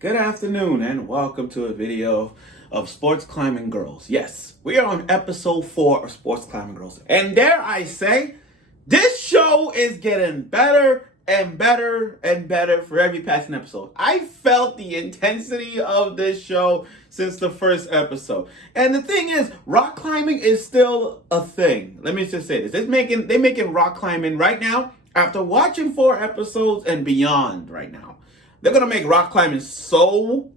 Good afternoon and welcome to a video of Sports Climbing Girls. Yes, we are on episode 4 of Sports Climbing Girls. And dare I say, this show is getting better and better and better for every passing episode. I felt the intensity of this show since the first episode. And the thing is, rock climbing is still a thing. Let me just say this. They're making rock climbing right now, after watching 4 episodes and beyond right now. They're going to make rock climbing so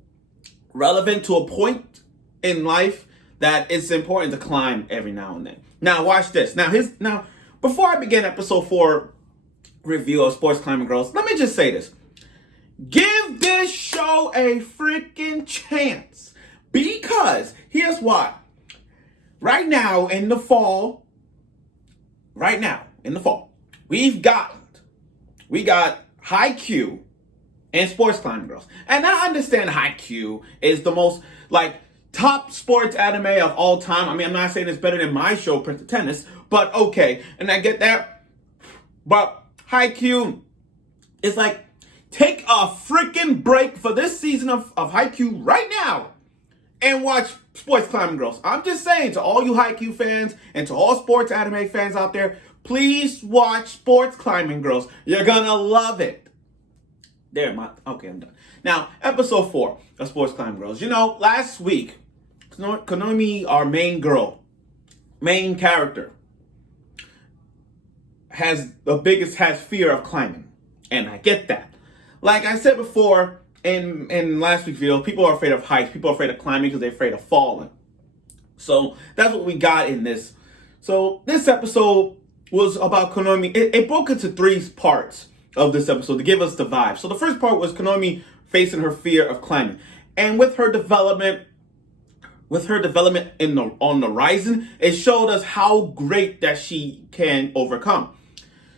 relevant to a point in life that it's important to climb every now and then. Now, watch this. Now, before I begin episode 4 review of Sports Climbing Girls, let me just say this. Give this show a freaking chance. Because, here's why. Right now, in the fall, we got Haikyuu and Sports Climbing Girls. And I understand Haikyuu is the most, top sports anime of all time. I mean, I'm not saying it's better than my show, Prince of Tennis, but okay. And I get that. But Haikyuu is take a freaking break for this season of Haikyuu right now and watch Sports Climbing Girls. I'm just saying to all you Haikyuu fans and to all sports anime fans out there, please watch Sports Climbing Girls. You're gonna love it. Okay, I'm done. Now, episode 4 of Sports Climbing Girls. You know, last week, Konomi, our main character, has fear of climbing. And I get that. Like I said before in last week's video, people are afraid of heights. People are afraid of climbing because they're afraid of falling. So that's what we got in this. So this episode was about Konomi. It broke into 3 parts of this episode to give us the vibe. So the first part was Konomi facing her fear of climbing. And with her development on the horizon, it showed us how great that she can overcome.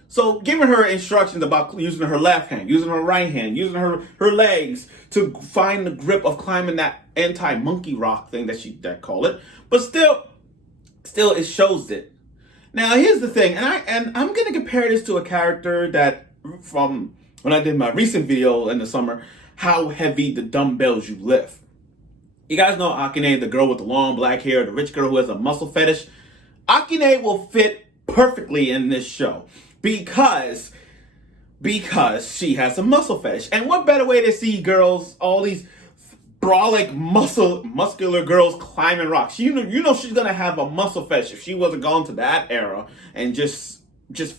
So giving her instructions about using her left hand, using her right hand, using her legs to find the grip of climbing that anti-monkey rock thing that call it. But still it shows it. Now here's the thing, and I'm gonna compare this to a character that from when I did my recent video in the summer, how heavy the dumbbells you lift. You guys know Akane, the girl with the long black hair, the rich girl who has a muscle fetish. Akane will fit perfectly in this show because she has a muscle fetish. And what better way to see girls, all these brolic muscular girls climbing rocks. You know she's gonna have a muscle fetish if she wasn't gone to that era and just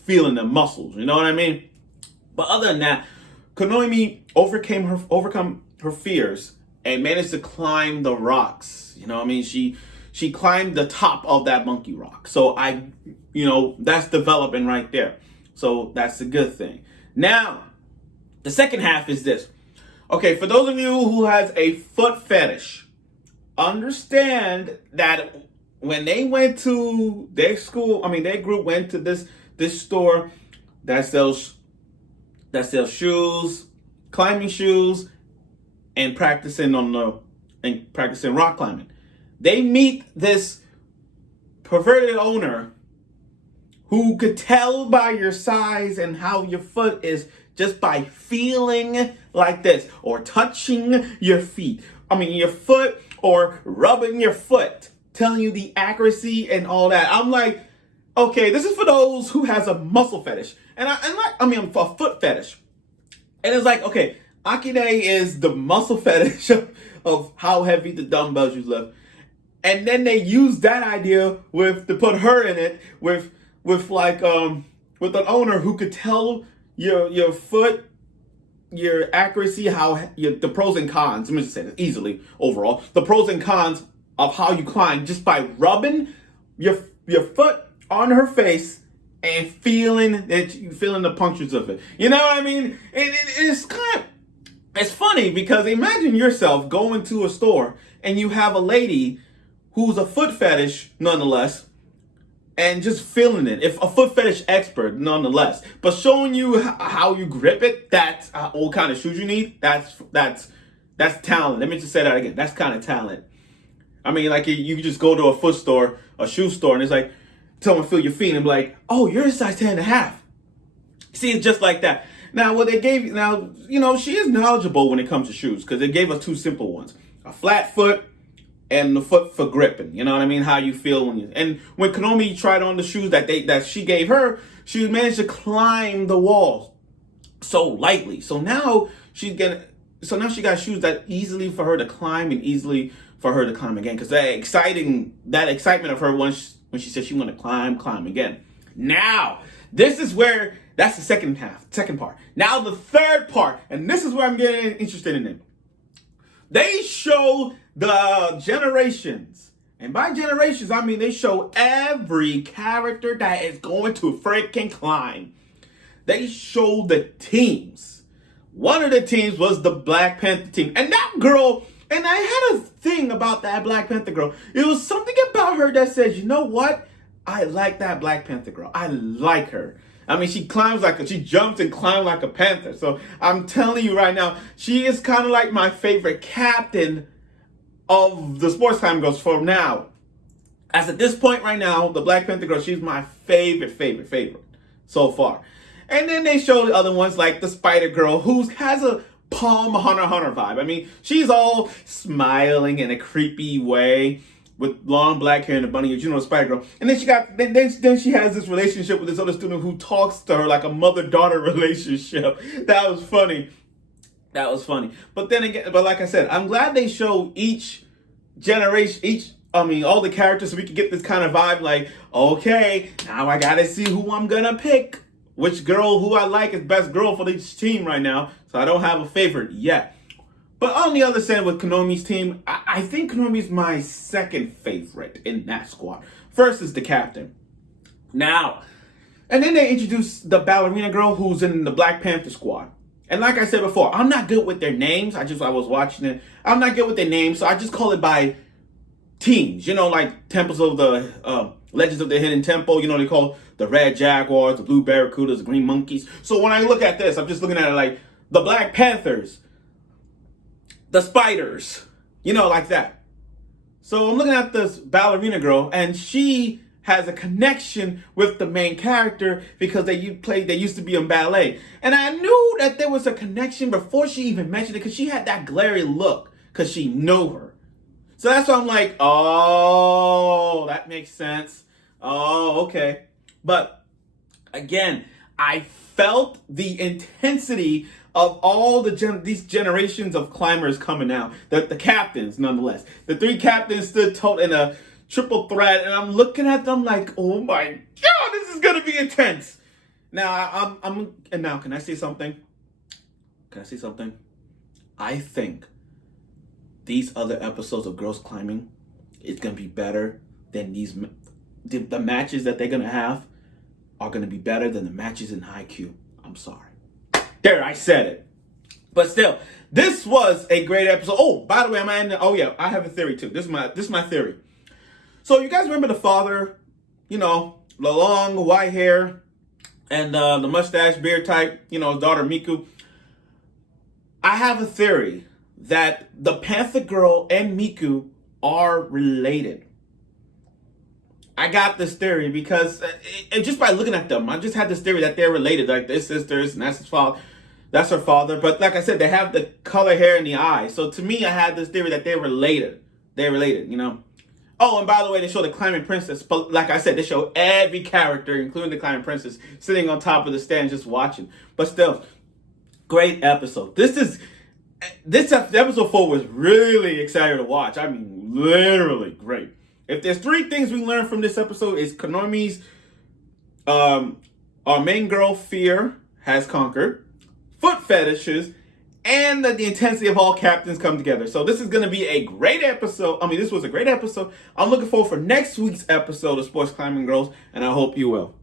feeling the muscles. You know what I mean? But other than that, Konomi overcome her fears and managed to climb the rocks. You know what I mean? She climbed the top of that monkey rock. So that's developing right there. So that's a good thing. Now, the second half is this. Okay, for those of you who has a foot fetish, understand that when they went to their group went to this store that sells shoes, climbing shoes, and practicing rock climbing. They meet this perverted owner who could tell by your size and how your foot is just by feeling like this or touching your foot or rubbing your foot, telling you the accuracy and all that. I'm like, okay, this is for those who has a muscle fetish a foot fetish. And it's like, okay, Akine is the muscle fetish of how heavy the dumbbells you lift. And then they use that idea to put her in it with an owner who could tell your foot, your accuracy, the pros and cons. Let me just say this easily overall. The pros and cons of how you climb just by rubbing your foot on her face and feeling the punctures of it. You know what I mean? It's funny because imagine yourself going to a store and you have a lady who's a foot fetish nonetheless, and just feeling it. If a foot fetish expert nonetheless, but showing you how you grip it, that's what kind of shoes you need. That's talent. Let me just say that again. That's kind of talent. I mean, you just go to a shoe store, and it's like, tell them to feel your feet and be like, oh, you're a size 10 and a half. See, it's just like that. Now, what they gave, now, she is knowledgeable when it comes to shoes because they gave us two simple ones: a flat foot and the foot for gripping. You know what I mean? How you feel and when Konomi tried on the shoes that she gave her, she managed to climb the walls so lightly. So now she got shoes that easily for her to climb and easily for her to climb again. Because that excitement of her when she said she want to climb again. Now, this is where that's the second part. Now the third part, and this is where I'm getting interested in it. They show the generations. And by generations, I mean they show every character that is going to freaking climb. They show the teams. One of the teams was the Black Panther team. And that girl, and I had a thing about that Black Panther girl. It was something about her that says, you know what? I like that Black Panther girl. I like her. I mean, she jumps and climbs like a panther. So I'm telling you right now, she is kind of like my favorite captain of the sports climbing girls for now. As at this point right now, the Black Panther girl, she's my favorite so far. And then they show the other ones like the Spider Girl, who has a Palm Hunter vibe. I mean, she's all smiling in a creepy way with long black hair and a bunny ears, the Spider Girl. And then then she has this relationship with this other student who talks to her like a mother-daughter relationship. That was funny. But then again, like I said, I'm glad they show each generation, all the characters, so we can get this kind of vibe like, okay, now I gotta see who I'm gonna pick. Which girl who I like is best girl for each team right now. So I don't have a favorite yet. But on the other side with Konomi's team, I think Konomi's my second favorite in that squad. First is the captain. Now, and then they introduced the ballerina girl who's in the Black Panther squad. And like I said before, I'm not good with their names. I was watching it. I'm not good with their names, so I just call it by teams. Like Temples of the Legends of the Hidden Temple. They call the Red Jaguars, the Blue Barracudas, the Green Monkeys. So when I look at this, I'm just looking at it like the Black Panthers, the Spiders, like that. So I'm looking at this ballerina girl, and she has a connection with the main character because they used to be in ballet. And I knew that there was a connection before she even mentioned it because she had that glary look because she knew her. So that's why I'm like, oh, that makes sense. Oh, okay. But again, I felt the intensity of all these generations of climbers coming out. The captains, nonetheless. The three captains stood tall in a triple threat, and I'm looking at them like, oh my God, this is gonna be intense. Now, now, can I say something? I think these other episodes of Girls Climbing is gonna be better than the matches that they're gonna have are gonna be better than the matches in Haikyuu. I'm sorry. There, I said it. But still, this was a great episode. Oh, by the way, I have a theory too. This is my theory. So you guys remember the father, the long white hair and the mustache beard type, his daughter Miku. I have a theory that the Panther Girl and Miku are related. I got this theory because just by looking at them, I just had this theory that they're related, like they're sisters and that's his father. That's her father. But like I said, they have the color hair and the eyes. So to me, I had this theory that they're related. Oh, and by the way, they show the Climbing Princess. But like I said, they show every character, including the Climbing Princess, sitting on top of the stand just watching. But still, great episode. Episode 4 was really exciting to watch. I mean, literally great. If there's 3 things we learned from this episode, is Konomi's, our main girl, Fear, has conquered, foot fetishes, and the intensity of all captains come together. So this is going to be a great episode. This was a great episode. I'm looking forward for next week's episode of Sports Climbing Girls, and I hope you will.